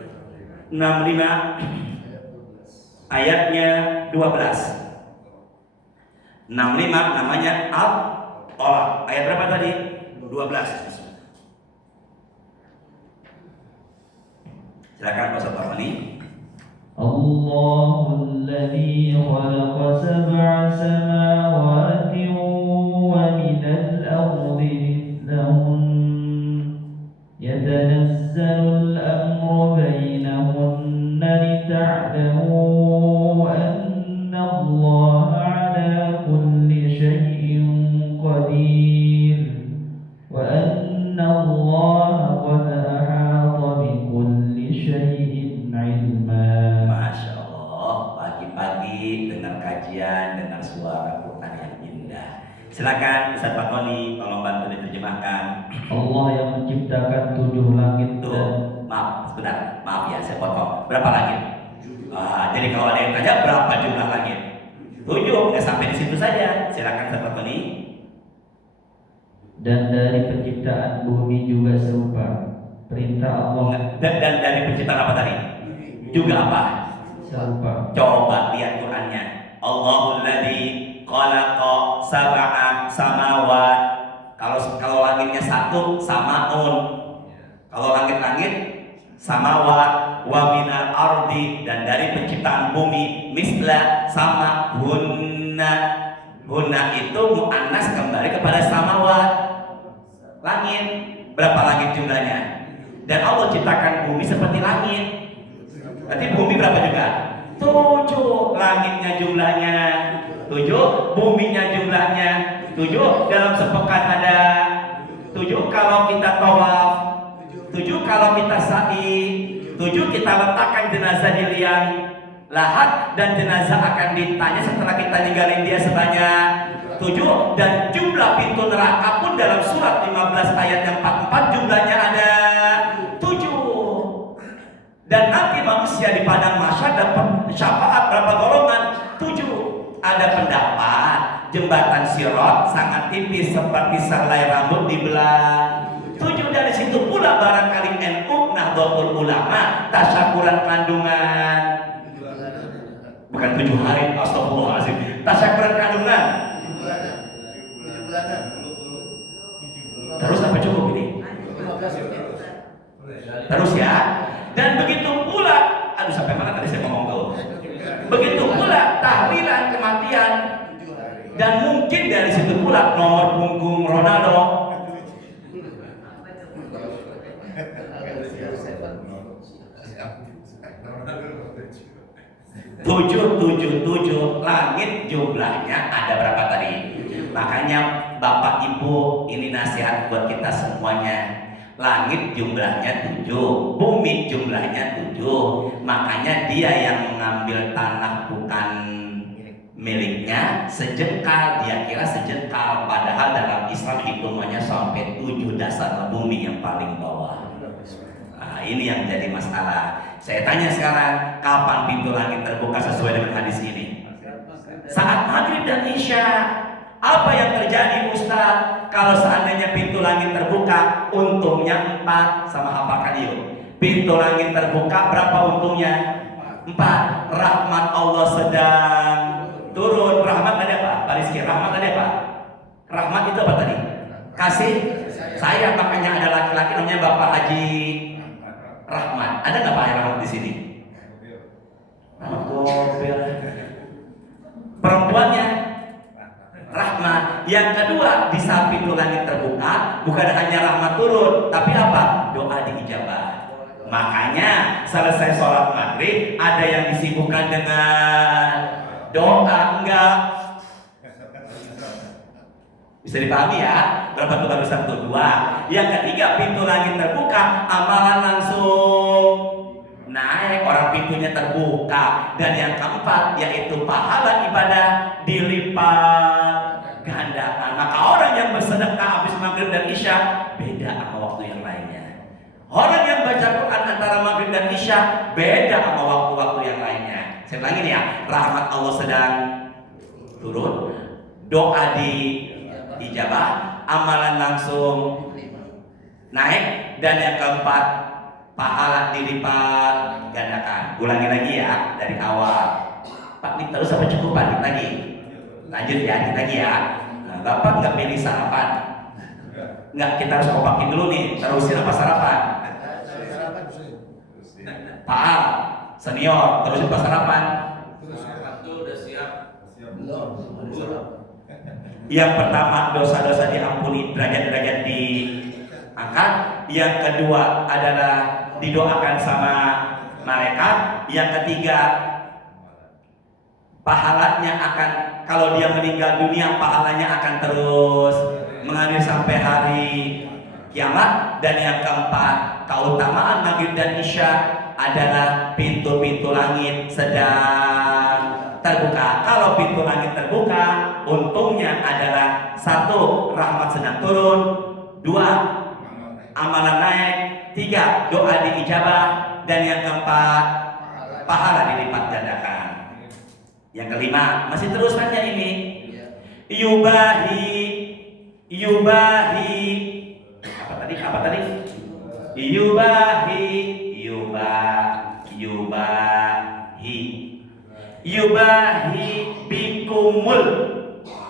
65 ayatnya 12. 65 namanya Al-Tolak. Ayat berapa tadi? 12. Silakan Pak Ustaz Fahmi. Allahul ladzi khalaqa sab'a samawati wa minal ardi mithlahun yatanazzalu al-amru bainahunna lita'lamu anna Allah ala kulli shay'in qadir wa anna Allah qad ahata bi kulli shay'in ilma. Masya Allah, pagi-pagi dengar kajian, dengar suara Quran yang indah. Silakan Ustaz Fatoni, tolong bantu diterjemahkan. Allah yang menciptakan 7 langit Tuh, dan maaf, sebentar, maaf ya, saya potong. Berapa langit? Jadi kalau ada yang tanya berapa jumlah langit? 7, nggak sampai di situ saja. Silakan Ustaz Fatoni. dan dari penciptaan bumi juga serupa. Perintah Allah Dan dari penciptaan apa tadi? Juga apa? serupa. Coba lihat Qurannya. Allahul ladzi khalaqa sab'a samawat. Kalau langitnya satu, samaun. Kalau langit-langit, samawat, wa minal ardi, dan dari penciptaan bumi, misla, sama, hunna. Hunna itu mu'annas kembali kepada samawat. Langit, berapa langit jumlahnya? Dan Allah ciptakan bumi seperti langit. Berarti bumi berapa juga? 7, langitnya jumlahnya 7, buminya jumlahnya 7. Dalam sepekan ada 7 kalau kita tawaf, 7 kalau kita sa'i, 7 kita letakkan jenazah di liang lahat, dan jenazah akan ditanya setelah kita ninggalin dia sebanyak 7. Dan jumlah pintu neraka pun dalam surat 15 ayat yang 44 jumlahnya ada 7. Dan nanti manusia di padang mahsyar dapat syafaat berapa golongan? 7. Ada pendapat jembatan Sirat sangat tipis seperti selai rambut dibelah 7. Dari situ pula barangkali NU Nahdlatul Ulama tasyakuran kandungan, bukan 7 hari, astagfirullahaladzim, tasyakuran kandungan. Terus apa cukup ini? Terus ya. Dan begitu pula, aduh sampai mana tadi saya ngomong tuh? Begitu pula tahlilan kematian, dan mungkin dari situ pula nomor punggung Ronaldo. 777 langit jumlahnya ada berapa tadi? Makanya Bapak Ibu, ini nasihat buat kita semuanya. Langit jumlahnya 7, bumi jumlahnya 7. Makanya dia yang mengambil tanah bukan miliknya sejengkal, dia kira sejengkal, padahal dalam Islam hitungannya sampai 7 dasar bumi yang paling bawah. Nah, ini yang jadi masalah. Saya tanya sekarang, kapan pintu langit terbuka sesuai dengan hadis ini? Saat maghrib dan isya. Apa yang terjadi Ustaz? Kalau seandainya pintu langit terbuka, untungnya 4, sama hafalkan yuk. Pintu langit terbuka, berapa untungnya? 4. Rahmat Allah sedang turun. Rahmat tadi apa? Pak Rizky, rahmat tadi apa? Rahmat itu apa tadi? Kasih sayang. Makanya ada laki-laki namanya Bapak Haji Rahmat. Ada nggak Pak Rahmat di sini? Rahmat Gobel. Perempuannya rahmat. Yang kedua, di saat pintu langit terbuka, bukan hanya rahmat turun, tapi apa? Doa diijabah. Makanya selesai sholat maghrib ada yang disibukkan dengan doa, enggak? Bisa dipahami ya? Berapa tuh baru satu dua. Yang ketiga, pintu langit terbuka, amalan langsung naik, orang pintunya terbuka. Dan yang keempat yaitu pahala ibadah dilipat gandakan. Maka orang yang bersedekah habis maghrib dan isya beda sama waktu yang lainnya. Orang yang baca Quran antara maghrib dan isya beda sama waktu-waktu yang lainnya. Saya ulangi nih ya, rahmat Allah sedang turun, doa dijabah, amalan langsung naik, dan yang keempat pahala dilipat gandakan. Ulangi lagi ya dari awal. Pak, ini terus apa cukup Pak? Dikit lagi. Lanjut ya, dikit lagi ya. Nah, Bapak nggak pilih sarapan? Nggak, kita harus kopakin dulu nih. Terusin apa sarapan? Sarapan sih. Pak Al, senior, terusin apa sarapan? Satu udah siap. Belum. Yang pertama, dosa-dosa diampuni, derajat-derajat diangkat. Yang kedua adalah didoakan sama malaikat. Yang ketiga, pahalanya akan, kalau dia meninggal dunia, pahalanya akan terus mengalir sampai hari kiamat. Dan yang keempat, keutamaan maghrib dan isya adalah pintu-pintu langit sedang terbuka. Kalau pintu langit terbuka, untungnya adalah satu, rahmat sedang turun, dua, amalan naik, tiga, doa diijabah, dan yang keempat, pahala dilipat gandakan. Yang kelima, masih terusannya ini, yubahi, apa tadi? Yubahi bikumul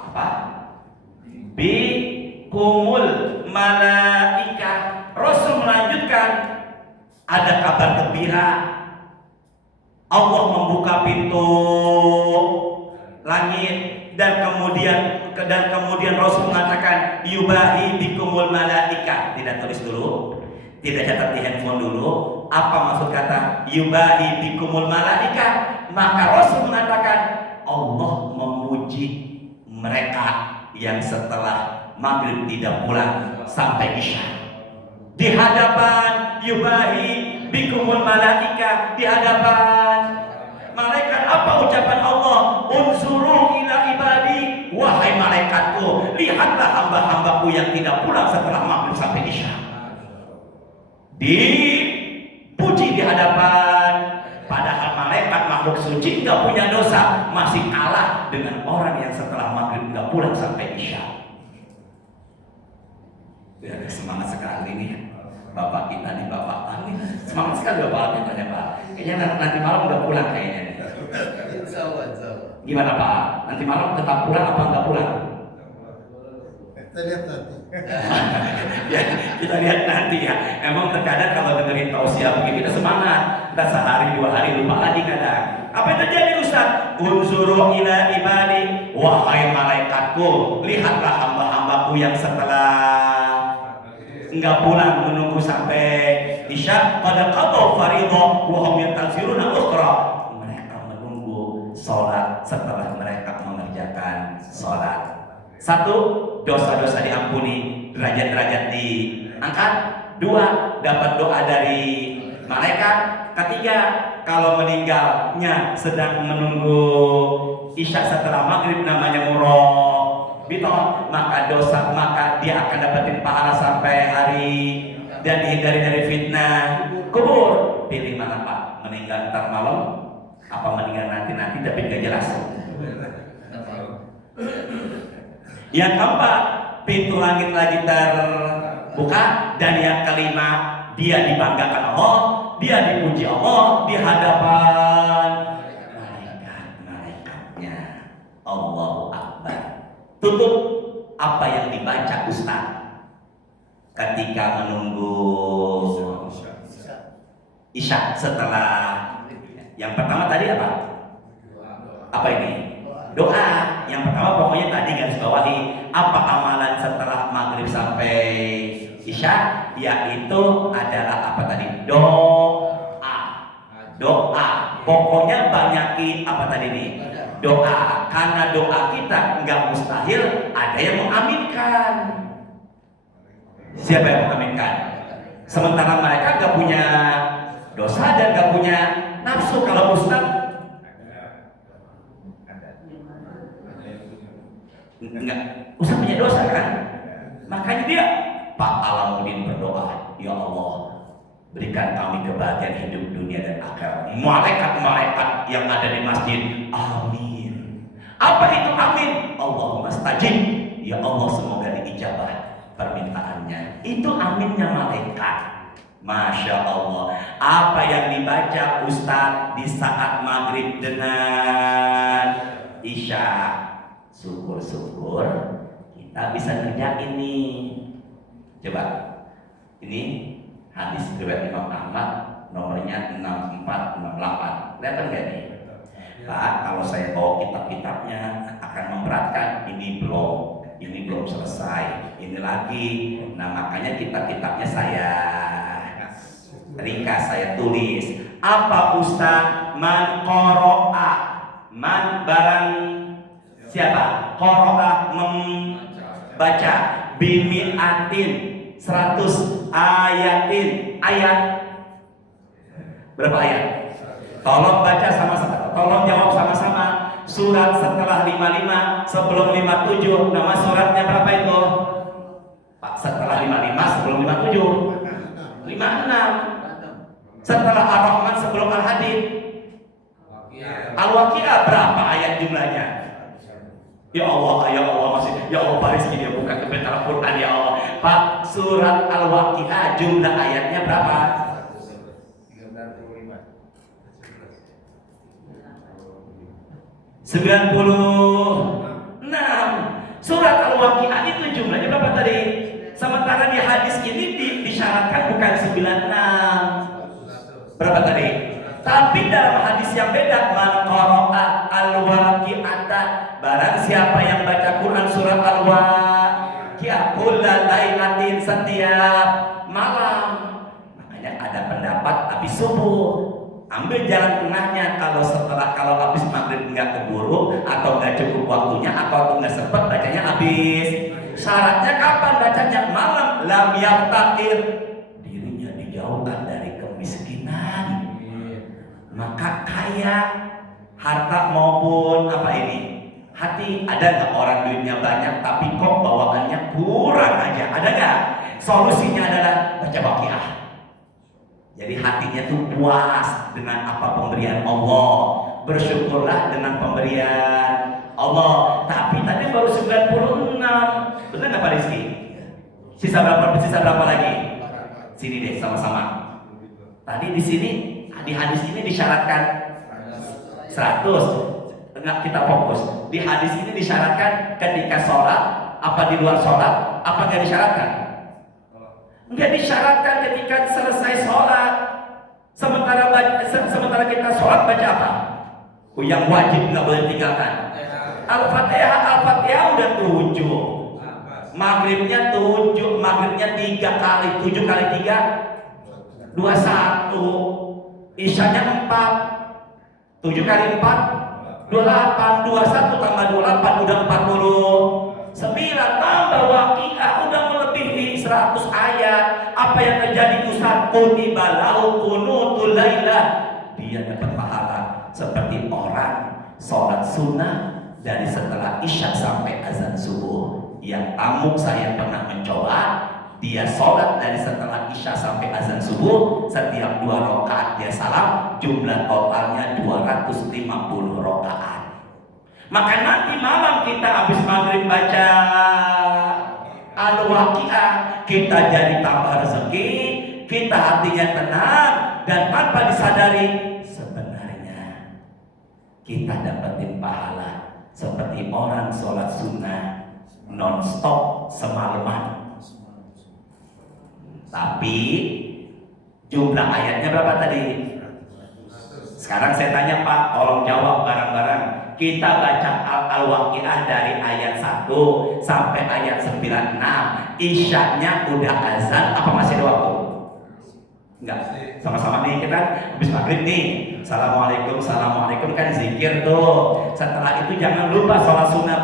apa? Bikumul malaika. Rasul melanjutkan, ada kabar gembira. Allah membuka pintu langit dan kemudian Rasul mengatakan yubahi bikumul malaika. Tidak tulis dulu, tidak catat di handphone dulu. Apa maksud kata yubahi bikumul malaika? Maka Rasul mengatakan Allah memuji mereka yang setelah maghrib tidak pulang sampai isya. Di hadapan yubahi bikumul malaika, di hadapan malaikat, apa ucapan Allah? Unsuru ila ibadi, wahai malaikatku, lihatlah hamba-hambaku yang tidak pulang setelah maghrib sampai isya. Dipuji di hadapan, padahal malaikat makhluk suci nggak punya dosa, masih kalah dengan orang yang setelah maghrib nggak pulang sampai isya. Ya, semangat sekali nih Bapak kita nih, Bapak Ani. Semangat sekali Bapak kita ya Pak. Kayaknya nanti malam udah pulang kayaknya. Insya Allah. Gimana Pak? Nanti malam tetap pulang apa nggak pulang? Kita lihat nanti. Ya, kita lihat nanti ya. Emang terkadang kalau dengerin tausiah begini kita semangat. Kita sehari dua hari lupa lagi kadang. Apa yang terjadi Ustaz? Unzuru ila ibadi, wahai malaikatku, lihatlah hamba-hambaku yang setelah enggak pulang menunggu sampai isya, pada qadaw fardhu wa hum yantaziruna ukhra. Mereka menunggu sholat setelah mereka mengerjakan sholat. Satu, dosa-dosa diampuni, derajat-derajat diangkat. Dua, dapat doa dari malaikat. Ketiga, kalau meninggalnya sedang menunggu isya setelah maghrib, namanya murah biton, maka dia akan dapetin pahala sampai hari dan dihindari dari fitnah kubur. Pilih mana Pak? Meninggal ntar malam apa meninggal nanti tapi nggak jelas. Yang keempat, pintu langit lagi terbuka. Dan yang kelima, dia dibanggakan Allah, dia dipuji Allah di hadapan malaikat-malaikatnya. Allahu Akbar. Tutup apa yang dibaca Ustaz ketika menunggu isya setelah yang pertama tadi apa? Apa ini? Doa. Yang pertama pokoknya tadi garis bawahi, apa amalan setelah maghrib sampai isya, yaitu adalah apa tadi? Doa. doa. Pokoknya banyakin apa tadi nih? Doa. Karena doa kita nggak mustahil ada yang mengaminkan. Siapa yang mengaminkan? Sementara mereka nggak punya dosa dan nggak punya nafsu. Kalau Ustaz enggak, Ustaz punya dosa kan? Makanya dia Pak Alamuddin berdoa, ya Allah, berikan kami kebahagiaan hidup dunia dan akhirat. Malaikat-malaikat yang ada di masjid, amin. Apa itu amin? Allahumma stajib, ya Allah semoga diijabah permintaannya. Itu aminnya malaikat. Masya Allah. Apa yang dibaca Ustadz di saat maghrib dengan isya, syukur-syukur kita bisa kerjain nih. Coba, ini hadis riwayat Imam Ahmad nomornya 6468. Kelihatan nggak nih? Pak, kalau saya bawa kitab-kitabnya akan memberatkan. Ini belum selesai. Ini lagi. Nah makanya kitab-kitabnya saya ringkas, saya tulis. Apa Ustaz? Man qoro'a, man barang siapa? Qoro'a membaca bimi'atin 100 ayatin. Ayat berapa ayat? Tolong baca sama-sama, tolong jawab sama-sama. Surat setelah 55 sebelum 57, nama suratnya berapa itu? Pak, setelah 55 sebelum 57 56. Setelah Ar-Rahman sebelum Al-Hadid. Al-Waqi'ah berapa ayat jumlahnya? Ya Allah masih. Ya Allah baris gini ya, bukan kebenaran Al-Quran ya Allah. Pak, surat Al-Waqi'ah jumlah ayatnya berapa? 96. Surat Al-Waqi'ah itu jumlahnya berapa tadi? Sementara di hadis ini disyaratkan bukan 96. Berapa tadi? Tapi dalam hadis yang beda, man qara'a al-waqi'ata, barang siapa yang baca Quran surat Al-Waqi'ah kullal lailatin, setiap malam. Makanya ada pendapat habis subuh. Ambil jalan tengahnya, kalau habis maghrib nggak keburu atau nggak cukup waktunya atau nggak sempat bacanya habis. Syaratnya kapan bacanya? Malam. Lam yaftakir, dirinya dijauhkan dari kemiskinan. Maka kaya harta maupun apa ini hati. Ada nggak orang duitnya banyak tapi kok bawaannya kurang aja? Ada nggak? Solusinya adalah baca Waqi'ah. Jadi hatinya tuh puas dengan apa pemberian Allah. Bersyukurlah dengan pemberian Allah. Tapi tadi baru 96. Benar nggak Pak Rizky? Sisa berapa lagi? Sini deh sama-sama. Tadi di sini di hadis ini disyaratkan 100. Enggak, kita fokus. Di hadis ini disyaratkan ketika sholat, apa di luar sholat, apa nggak disyaratkan? Enggak disyaratkan ketika selesai sholat. Sementara kita sholat baca apa? Yang wajib nggak boleh tinggalkan. Al-Fatihah udah 7. Maghribnya 7, maghribnya 3 kali, 7 kali 3 21. Isyanya 4. 7 kali 4 28. 21 tambah 28 udah 49. Tambah Waqi'ah udah melebihi 100 ayat. Apa yang terjadi Ustaz? Kutiba lahu qunutul lailah. Dia dapat pahala seperti orang sholat sunnah dari setelah isya sampai azan subuh. Yang tamu saya pernah mencoba, dia sholat dari setelah isya sampai azan subuh, setiap 2 rakaat dia salam, jumlah totalnya 250 rakaat. Maka nanti malam kita habis maghrib baca Al-Waqi'ah, kita jadi tambah rezeki, kita hatinya tenang, dan tanpa disadari sebenarnya kita dapetin pahala seperti orang sholat sunnah non-stop semalaman. Tapi jumlah ayatnya berapa tadi? Sekarang saya tanya Pak, tolong jawab bareng-bareng. Kita baca Al-Waqi'ah dari ayat 1 sampai ayat 96. Isyanya udah azan apa masih ada waktu? Enggak, sama-sama nih kita habis maghrib nih. Assalamualaikum, assalamualaikum kan zikir tuh. Setelah itu jangan lupa sholat sunnah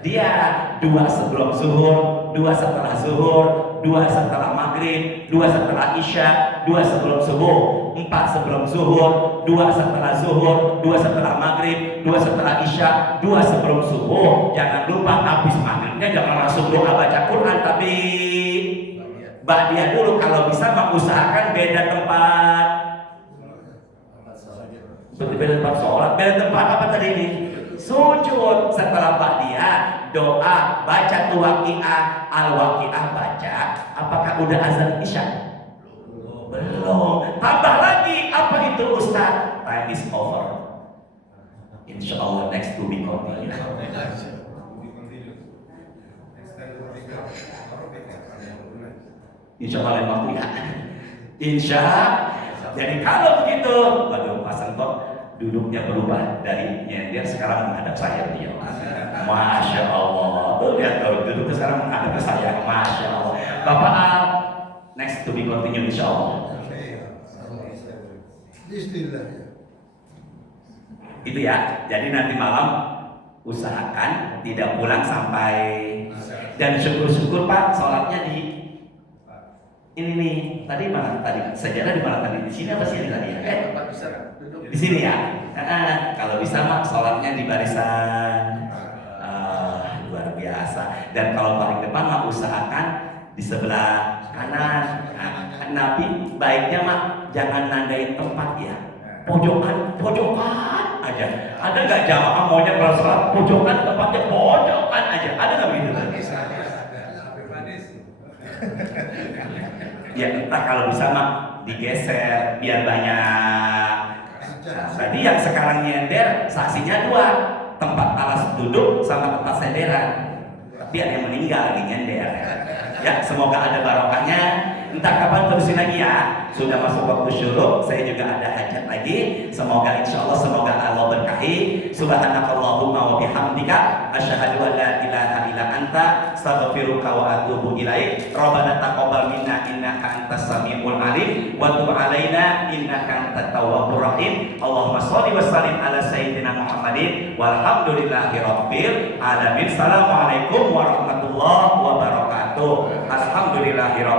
dia 2 sebelum zuhur, 2 setelah zuhur, 2 setelah maghrib, 2 setelah isya, 2 sebelum subuh, 4 sebelum zuhur, 2 setelah zuhur, 2 setelah maghrib, 2 setelah isya, 2 sebelum subuh. Jangan lupa habis maghribnya jangan langsung doa baca Quran, tapi ba'diyah dulu. Kalau bisa mengusahakan beda tempat. Beda tempat sholat, beda tempat apa tadi ini? Sujud. Setelah ba'diyah doa, baca tuh waqiah, al-waqiah baca. Apakah udah azan isya? Belum. Tambah lagi, apa itu Ustaz? Time is over. Insya Allah next to be continued. Insya Allah lain waktu ya. Insya. Jadi kalau begitu, waduh Mas Anto duduknya berubah dari nyender sekarang menghadap saya dia. Masya Allah. Tuh lihat tuh duduknya sekarang menghadap ke saya. Masya Allah. Bapak Al, next to be continued insya Allah. Bismillah. Itu ya. Jadi nanti malam usahakan tidak pulang sampai, dan syukur-syukur Pak sholatnya di ini nih. Tadi mana tadi? Sejarah di mana tadi? Di sini apa sih tadi ya? Di sini ya. Kalau bisa mak sholatnya di barisan luar biasa. Dan kalau paling depan mak usahakan di sebelah kanan. Nabi baiknya mak jangan nandain tempat ya. Pojokan aja. Ada nggak jamaah maunya kalau sholat pojokan, tempatnya pojokan aja? Ada nggak begitu? Ya entah kalau bisa mak digeser biar banyak. Nah, tadi yang sekarang nyender saksinya 2, tempat alas duduk sama tempat senderan. Tapi ada yang meninggal lagi nyender. Ya semoga ada barokahnya. Entah kapan terusin lagi ya. Sudah masuk waktu syuruk, saya juga ada hajat lagi. Semoga insya Allah semoga Allah berkahi. Subhanakallahumma wa bihamdika asyhadu an la ilaha illa anta astaghfiruka wa atubu ilaik. Rabbana taqabbal minna innaka antas samiul alim wa tub alaina innaka antat tawwabur rahim. Allahumma shalli wa sallim ala sayyidina Muhammadin walhamdulillahi rabbil alamin. Assalamualaikum warahmatullahi wabarakatuh. Alhamdulillahirabbil